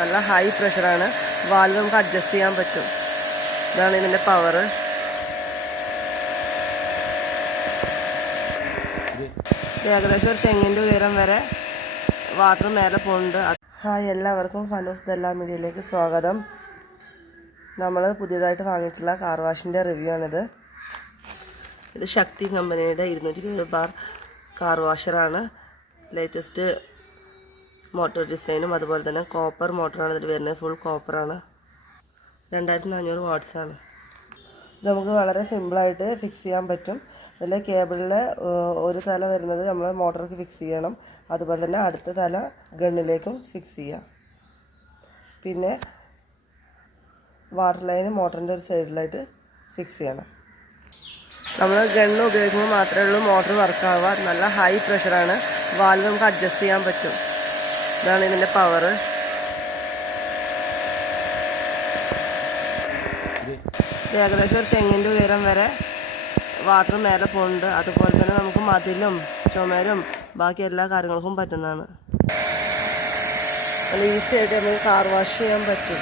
നല്ല high പ്രഷറാണ്. Valve നമുക്ക് adjust ചെയ്യാൻ പറ്റും. ഇതാണ് ഇതിൻ്റെ പവർ. ഏകദേശം ഒരു തെങ്ങിൻ്റെ ഉയരം വരെ വാട്ടർ മേലെ പോകുന്നുണ്ട്. ഹായ്, എല്ലാവർക്കും ഫനൂസ് ദല്ലാ മീഡിയയിലേക്ക് സ്വാഗതം. നമ്മൾ പുതിയതായിട്ട് വാങ്ങിയിട്ടുള്ള കാർ വാഷിൻ്റെ റിവ്യൂ ആണിത്. ഇത് ശക്തി കമ്പനിയുടെ 220 ബാർ കാർ വാഷറാണ്. ലേറ്റസ്റ്റ് മോട്ടോർ ഡിസൈനും അതുപോലെ തന്നെ കോപ്പർ മോട്ടറാണ് ഇതിൽ വരുന്നത്. ഫുൾ കോപ്പറാണ്. 2400 വാട്ട്സാണ്. ഇത് നമുക്ക് വളരെ സിമ്പിളായിട്ട് ഫിക്സ് ചെയ്യാൻ പറ്റും. ഇതിൽ കേബിളിൽ ഒരു തല വരുന്നത് നമ്മൾ മോട്ടർക്ക് ഫിക്സ് ചെയ്യണം. അതുപോലെ തന്നെ അടുത്ത തല ഗണ്ണിലേക്കും ഫിക്സ് ചെയ്യാം. പിന്നെ വാട്ടർ ലൈന് മോട്ടറിൻ്റെ ഒരു സൈഡിലായിട്ട് ഫിക്സ് ചെയ്യണം. നമ്മൾ ഗണ്ണ് ഉപയോഗിക്കുമ്പോൾ മാത്രമേ ഉള്ളൂ മോട്ടർ വർക്കാവുക. നല്ല ഹൈ പ്രഷറാണ്. വാൽവ് നമുക്ക് അഡ്ജസ്റ്റ് ചെയ്യാൻ പറ്റും. ഇതാണ് ഇതിൻ്റെ പവർ. ഏകദേശം ഒരു തെങ്ങിൻ്റെ ഉയരം വരെ വാട്ടർ മേലെ പോകുന്നുണ്ട്. അതുപോലെ തന്നെ നമുക്ക് മതിലും ചുമരും ബാക്കി എല്ലാ കാര്യങ്ങൾക്കും പറ്റുന്നതാണ്. നല്ല ഈസി ആയിട്ട് നമുക്ക് കാർ വാഷ് ചെയ്യാൻ പറ്റും.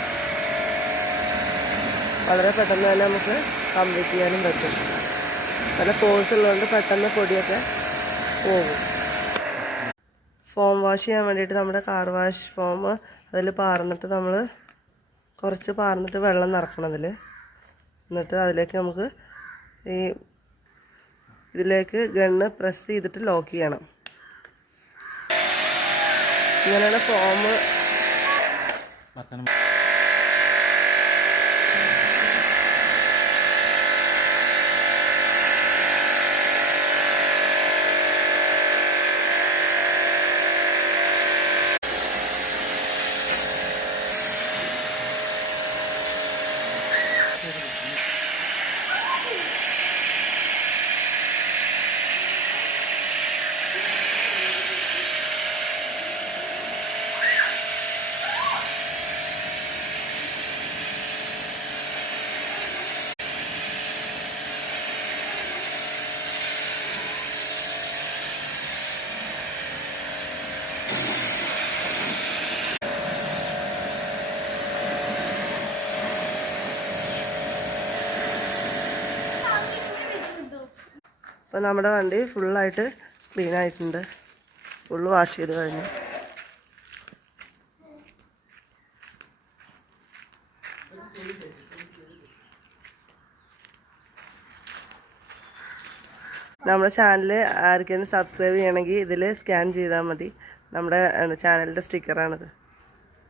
വളരെ പെട്ടെന്ന് തന്നെ നമുക്ക് കംപ്ലീറ്റ് ചെയ്യാനും പറ്റും. നല്ല ഫോഴ്സ് ഉള്ളതുകൊണ്ട് പെട്ടെന്ന് പൊടിയൊക്കെ പോകും. ഫോം വാഷ് ചെയ്യാൻ വേണ്ടിയിട്ട് നമ്മുടെ കാർ വാഷ് ഫോം അതിൽ പാർന്നിട്ട് നമ്മൾ കുറച്ച് പാർന്നിട്ട് വെള്ളം നിറക്കണം അതിൽ. എന്നിട്ട് അതിലേക്ക് നമുക്ക് ഇതിലേക്ക് ഗണ്ണ് പ്രസ് ചെയ്തിട്ട് ലോക്ക് ചെയ്യണം. ഇങ്ങനെയാണ് ഫോം. അപ്പോൾ നമ്മുടെ വണ്ടി ഫുള്ളായിട്ട് ക്ലീൻ ആയിട്ടുണ്ട്. ഫുള്ള് വാഷ് ചെയ്ത് കഴിഞ്ഞു. നമ്മുടെ ചാനൽ ആർക്കെങ്കിലും സബ്സ്ക്രൈബ് ചെയ്യണമെങ്കിൽ ഇതിൽ സ്കാൻ ചെയ്താൽ മതി. നമ്മുടെ ചാനലിൻ്റെ സ്റ്റിക്കറാണിത്.